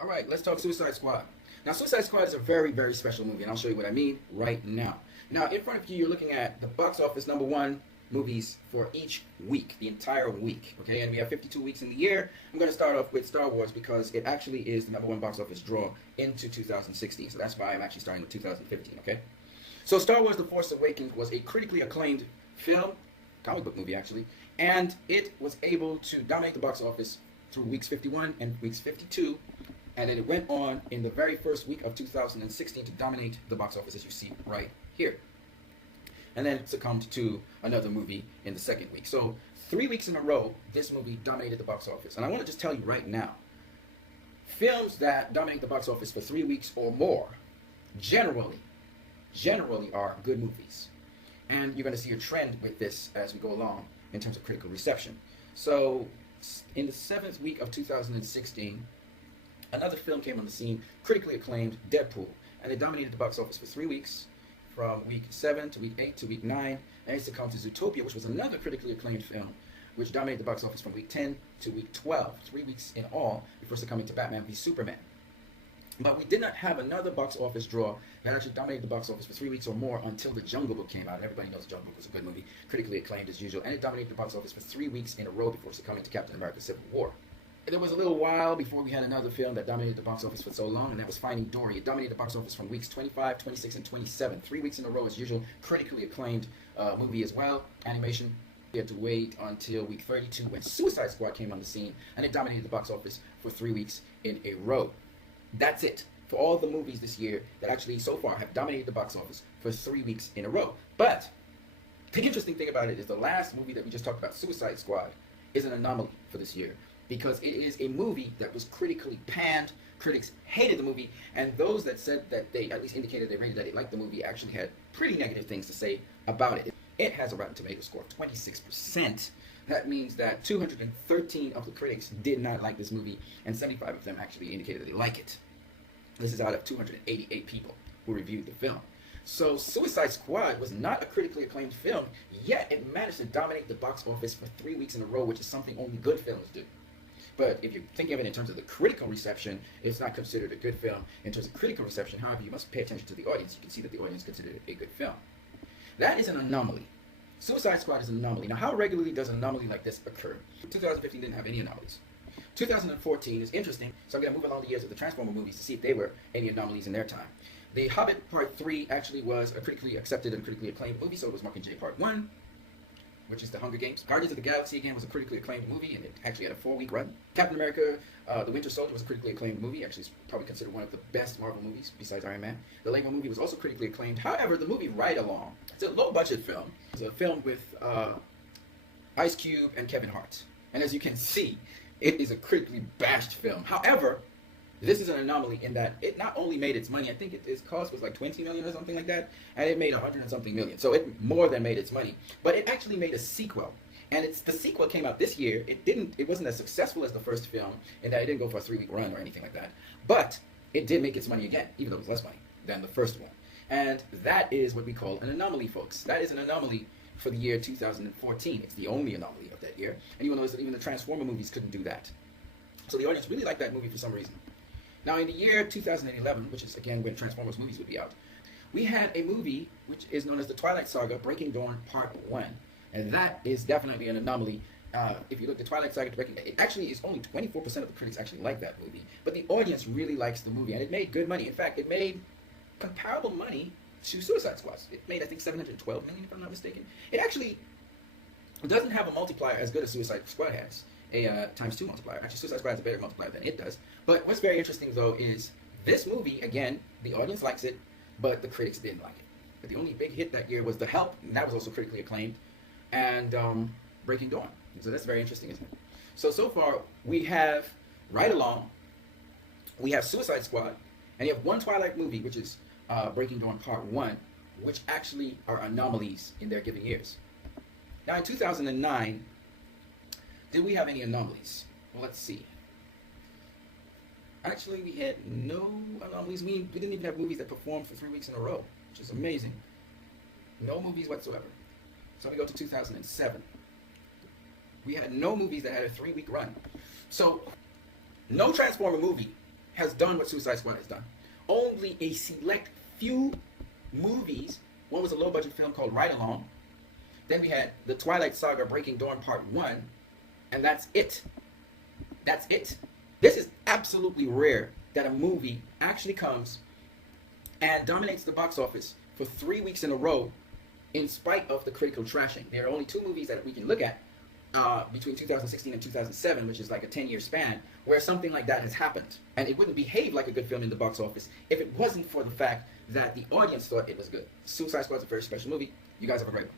All right, let's talk Suicide Squad. Now, Suicide Squad is a very, very special movie, and I'll show you what I mean right now. Now, in front of you, you're looking at the box office #1 movies for each week, the entire week, okay? And we have 52 weeks in the year. I'm going to start off with Star Wars because it actually is the #1 box office draw into 2016, so that's why I'm actually starting with 2015, okay? So Star Wars The Force Awakens was a critically acclaimed film, comic book movie actually, and it was able to dominate the box office through weeks 51 and weeks 52, and then it went on in the very first week of 2016 to dominate the box office, as you see right here. And then it succumbed to another movie in the second week. So 3 weeks in a row, this movie dominated the box office. And I want to just tell you right now, films that dominate the box office for 3 weeks or more generally are good movies. And you're going to see a trend with this as we go along in terms of critical reception. So in the 7th week of 2016, another film came on the scene, critically acclaimed, Deadpool, and it dominated the box office for 3 weeks, from week 7 to week 8 to week 9, and it succumbed to Zootopia, which was another critically acclaimed film, which dominated the box office from week 10 to week 12, 3 weeks in all, before succumbing to Batman v Superman. But we did not have another box office draw that actually dominated the box office for 3 weeks or more until The Jungle Book came out. And everybody knows The Jungle Book was a good movie, critically acclaimed as usual, and it dominated the box office for 3 weeks in a row before succumbing to Captain America Civil War. There was a little while before we had another film that dominated the box office for so long, and that was Finding Dory. It dominated the box office from weeks 25, 26, and 27. 3 weeks in a row as usual, critically acclaimed movie as well, animation. We had to wait until week 32 when Suicide Squad came on the scene, and it dominated the box office for 3 weeks in a row. That's it for all the movies this year that actually so far have dominated the box office for 3 weeks in a row. But the interesting thing about it is the last movie that we just talked about, Suicide Squad, is an anomaly for this year, because it is a movie that was critically panned. Critics hated the movie, and those that said that they at least indicated they rated that they liked the movie actually had pretty negative things to say about it. It has a Rotten Tomatoes score of 26%. That means that 213 of the critics did not like this movie, and 75 of them actually indicated they like it. This is out of 288 people who reviewed the film. So Suicide Squad was not a critically acclaimed film, yet it managed to dominate the box office for 3 weeks in a row, which is something only good films do. But if you're thinking of it in terms of the critical reception, it's not considered a good film. In terms of critical reception, however, you must pay attention to the audience. You can see that the audience considered it a good film. That is an anomaly. Suicide Squad is an anomaly. Now, how regularly does an anomaly like this occur? 2015 didn't have any anomalies. 2014 is interesting, so I'm going to move along the years of the Transformer movies to see if they were any anomalies in their time. The Hobbit Part 3 actually was a critically accepted and critically acclaimed movie, so it was Mockingjay Part 1, which is the Hunger Games. Guardians of the Galaxy, again, was a critically acclaimed movie, and it actually had a 4-week run. Captain America, The Winter Soldier was a critically acclaimed movie, actually is probably considered one of the best Marvel movies besides Iron Man. The Lego movie was also critically acclaimed. However, the movie Ride Along, it's a low-budget film. It's a film with Ice Cube and Kevin Hart. And as you can see, it is a critically bashed film. However, this is an anomaly in that it not only made its money, I think its cost was like 20 million or something like that, and it made 100 and something million. So it more than made its money. But it actually made a sequel. And the sequel came out this year. It wasn't as successful as the first film in that it didn't go for a 3-week run or anything like that. But it did make its money again, even though it was less money than the first one. And that is what we call an anomaly, folks. That is an anomaly for the year 2014. It's the only anomaly of that year. And you will notice that even the Transformer movies couldn't do that. So the audience really liked that movie for some reason. Now, in the year 2011, which is again when Transformers movies would be out, we had a movie which is known as The Twilight Saga Breaking Dawn Part 1. And that is definitely an anomaly. If you look at The Twilight Saga Breaking Dawn, it actually is only 24% of the critics actually like that movie. But the audience really likes the movie, and it made good money. In fact, it made comparable money to Suicide Squad. It made, I think, 712 million, if I'm not mistaken. It actually doesn't have a multiplier as good as Suicide Squad has. A ×2 multiplier. Actually, Suicide Squad has a better multiplier than it does. But what's very interesting, though, is this movie, again, the audience likes it, but the critics didn't like it. But the only big hit that year was The Help, and that was also critically acclaimed, and Breaking Dawn. So that's very interesting, isn't it? So far, we have Ride Along, we have Suicide Squad, and you have one Twilight movie, which is Breaking Dawn Part 1, which actually are anomalies in their given years. Now, in 2009, did we have any anomalies? Well, let's see. Actually, we had no anomalies. We didn't even have movies that performed for 3 weeks in a row, which is amazing. No movies whatsoever. So we go to 2007. We had no movies that had a 3-week run. So no Transformer movie has done what Suicide Squad has done. Only a select few movies. One was a low-budget film called Ride Along. Then we had the Twilight Saga Breaking Dawn Part 1. And that's it. That's it. This is absolutely rare that a movie actually comes and dominates the box office for 3 weeks in a row in spite of the critical trashing. There are only 2 movies that we can look at between 2016 and 2007, which is like a 10-year span, where something like that has happened. And it wouldn't behave like a good film in the box office if it wasn't for the fact that the audience thought it was good. Suicide Squad is a very special movie. You guys have a great one.